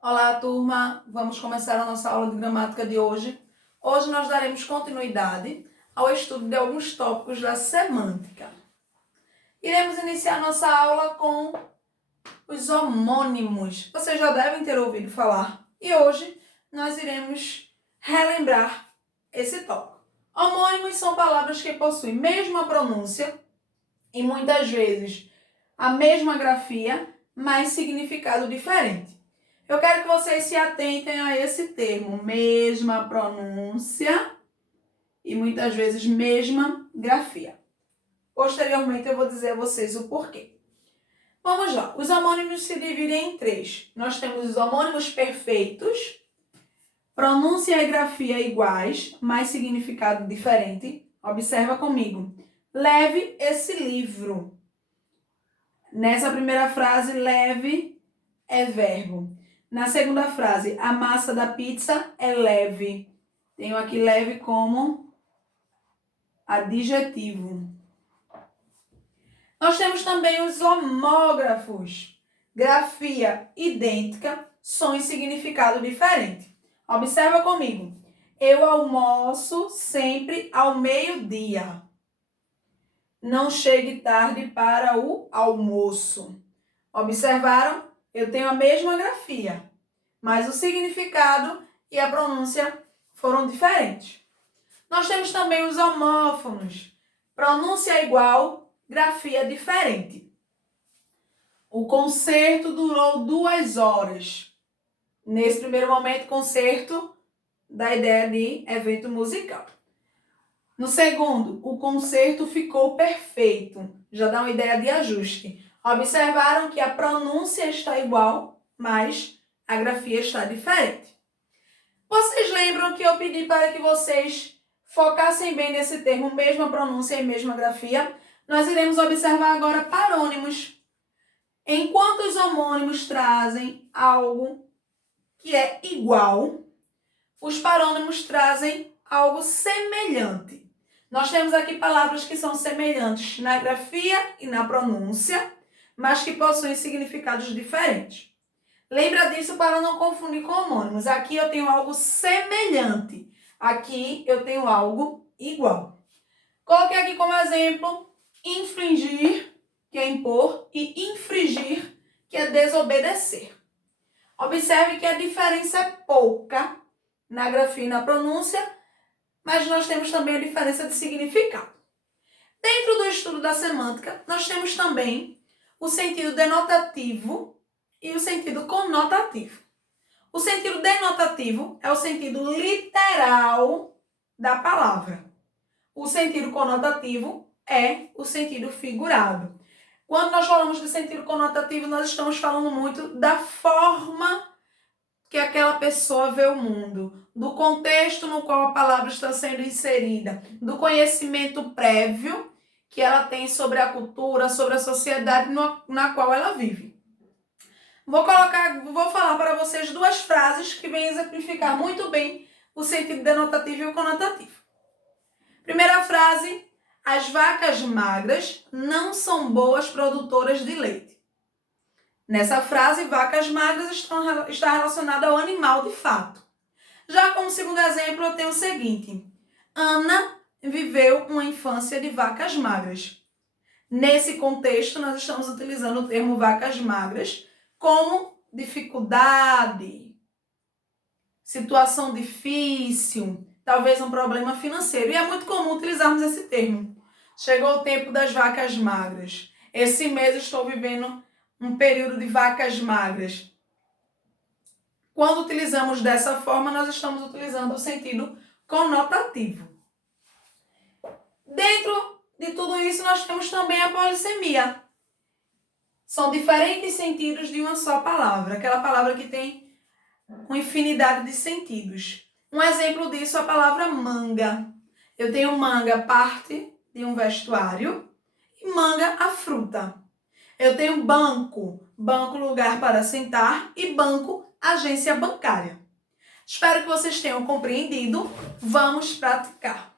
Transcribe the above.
Olá, turma! Vamos começar a nossa aula de gramática de hoje. Hoje nós daremos continuidade ao estudo de alguns tópicos da semântica. Iremos iniciar nossa aula com os homônimos. Vocês já devem ter ouvido falar e hoje nós iremos relembrar esse tópico. Homônimos são palavras que possuem mesma pronúncia e muitas vezes a mesma grafia, mas significado diferente. Eu quero que vocês se atentem a esse termo, mesma pronúncia e muitas vezes mesma grafia. Posteriormente eu vou dizer a vocês o porquê. Vamos lá, os homônimos se dividem em três. Nós temos os homônimos perfeitos, pronúncia e grafia iguais, mas significado diferente. Observa comigo. Leve esse livro. Nessa primeira frase, leve é verbo. Na segunda frase, a massa da pizza é leve. Tenho aqui leve como adjetivo. Nós temos também os homógrafos. Grafia idêntica, som e significado diferente. Observa comigo. Eu almoço sempre ao meio-dia. Não chegue tarde para o almoço. Observaram? Eu tenho a mesma grafia, mas o significado e a pronúncia foram diferentes. Nós temos também os homófonos. Pronúncia igual, grafia diferente. O concerto durou 2 horas. Nesse primeiro momento, concerto da ideia de evento musical. No segundo, o concerto ficou perfeito. Já dá uma ideia de ajuste. Observaram que a pronúncia está igual, mas a grafia está diferente. Vocês lembram que eu pedi para que vocês focassem bem nesse termo, mesma pronúncia e mesma grafia? Nós iremos observar agora parônimos. Enquanto os homônimos trazem algo que é igual, os parônimos trazem algo semelhante. Nós temos aqui palavras que são semelhantes na grafia e na pronúncia, mas que possuem significados diferentes. Lembra disso para não confundir com homônimos. Aqui eu tenho algo semelhante. Aqui eu tenho algo igual. Coloquei aqui como exemplo infringir, que é impor, e infringir, que é desobedecer. Observe que a diferença é pouca na grafia e na pronúncia, mas nós temos também a diferença de significado. Dentro do estudo da semântica, nós temos também o sentido denotativo e o sentido conotativo. O sentido denotativo é o sentido literal da palavra. O sentido conotativo é o sentido figurado. Quando nós falamos de sentido conotativo, nós estamos falando muito da forma que aquela pessoa vê o mundo, do contexto no qual a palavra está sendo inserida, do conhecimento prévio que ela tem sobre a cultura, sobre a sociedade na qual ela vive. Vou falar para vocês 2 frases que vêm exemplificar muito bem o sentido denotativo e o conotativo. Primeira frase, as vacas magras não são boas produtoras de leite. Nessa frase, vacas magras está relacionada ao animal de fato. Já como segundo exemplo, eu tenho o seguinte. Ana viveu uma infância de vacas magras. Nesse contexto, nós estamos utilizando o termo vacas magras como dificuldade, situação difícil, talvez um problema financeiro. E é muito comum utilizarmos esse termo. Chegou o tempo das vacas magras. Esse mês estou vivendo um período de vacas magras. Quando utilizamos dessa forma, nós estamos utilizando o sentido conotativo. Dentro de tudo isso, nós temos também a polissemia. São diferentes sentidos de uma só palavra. Aquela palavra que tem uma infinidade de sentidos. Um exemplo disso é a palavra manga. Eu tenho manga, parte de um vestuário, e manga, a fruta. Eu tenho banco, lugar para sentar, e banco, agência bancária. Espero que vocês tenham compreendido. Vamos praticar.